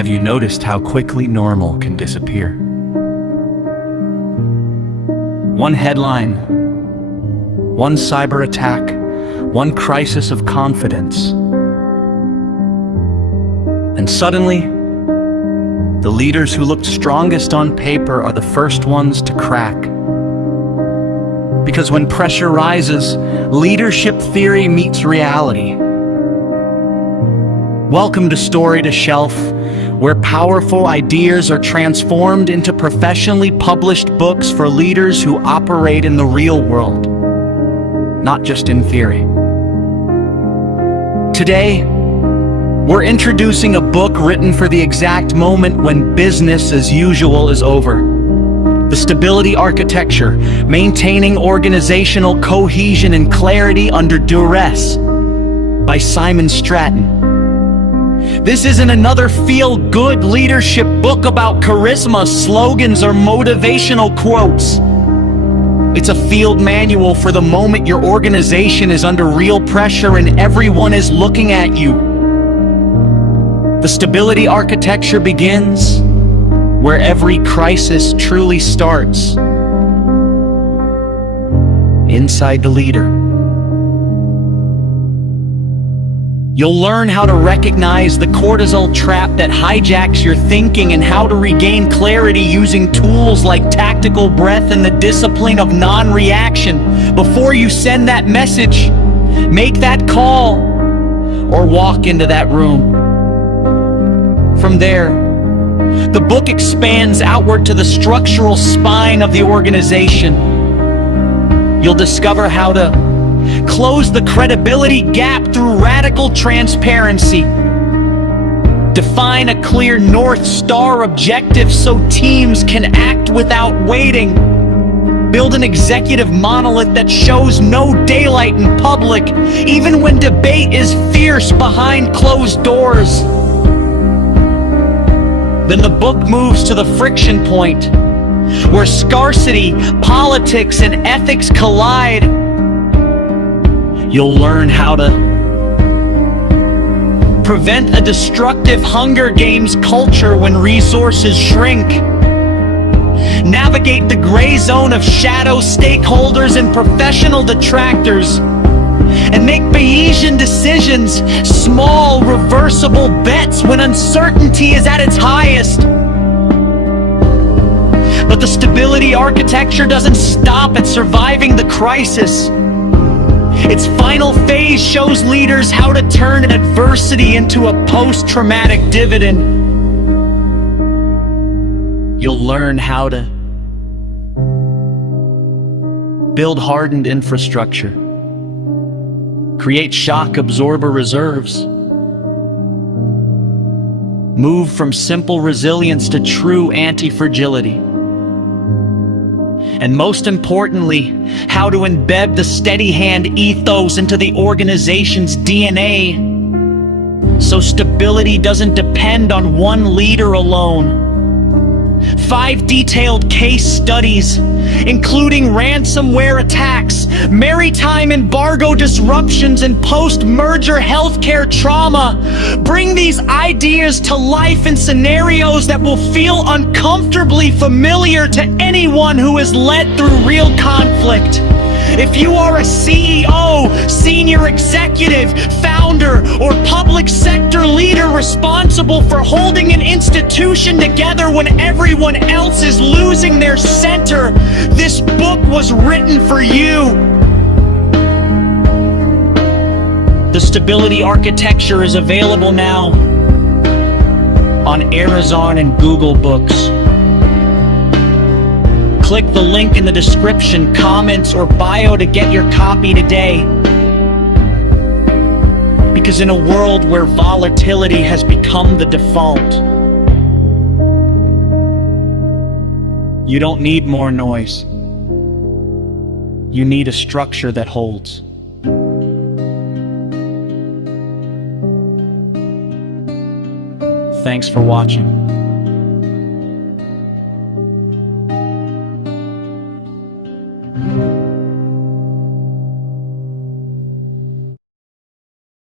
Have you noticed how quickly normal can disappear? One headline, one cyber attack, one crisis of confidence. And suddenly, the leaders who looked strongest on paper are the first ones to crack. Because when pressure rises, leadership theory meets reality. Welcome to Story to Shelf, where powerful ideas are transformed into professionally published books for leaders who operate in the real world, not just in theory. Today, we're introducing a book written for the exact moment when business as usual is over. The Stability Architecture, Maintaining Organizational Cohesion and Clarity Under Duress by Simon Stratton. This isn't another feel-good leadership book about charisma, slogans, or motivational quotes. It's a field manual for the moment your organization is under real pressure and everyone is looking at you. The Stability Architecture begins where every crisis truly starts. Inside the leader. You'll learn how to recognize the cortisol trap that hijacks your thinking and how to regain clarity using tools like tactical breath and the discipline of non-reaction. Before you send that message, make that call, or walk into that room. From there, the book expands outward to the structural spine of the organization. You'll discover how to close the credibility gap through radical transparency. Define a clear North Star objective so teams can act without waiting. Build an executive monolith that shows no daylight in public, even when debate is fierce behind closed doors. Then the book moves to the friction point, where scarcity, politics, and ethics collide. You'll learn how to prevent a destructive Hunger Games culture when resources shrink. Navigate the gray zone of shadow stakeholders and professional detractors. And make Bayesian decisions, small, reversible bets when uncertainty is at its highest. But the Stability Architecture doesn't stop at surviving the crisis. Its final phase shows leaders how to turn adversity into a post-traumatic dividend. You'll learn how to build hardened infrastructure, create shock absorber reserves, move from simple resilience to true antifragility. And most importantly, how to embed the steady hand ethos into the organization's DNA, so stability doesn't depend on one leader alone. 5 detailed case studies, including ransomware attacks, maritime embargo disruptions, and post-merger healthcare trauma, bring these ideas to life in scenarios that will feel uncomfortably familiar to anyone who has led through real conflict. If you are a CEO, senior executive, founder, or public sector leader responsible for holding an institution together when everyone else is losing their center, this book was written for you. The Stability Architecture is available now on Amazon and Google Books. Click the link in the description, comments, or bio to get your copy today. Because in a world where volatility has become the default, you don't need more noise. You need a structure that holds. Thanks for watching.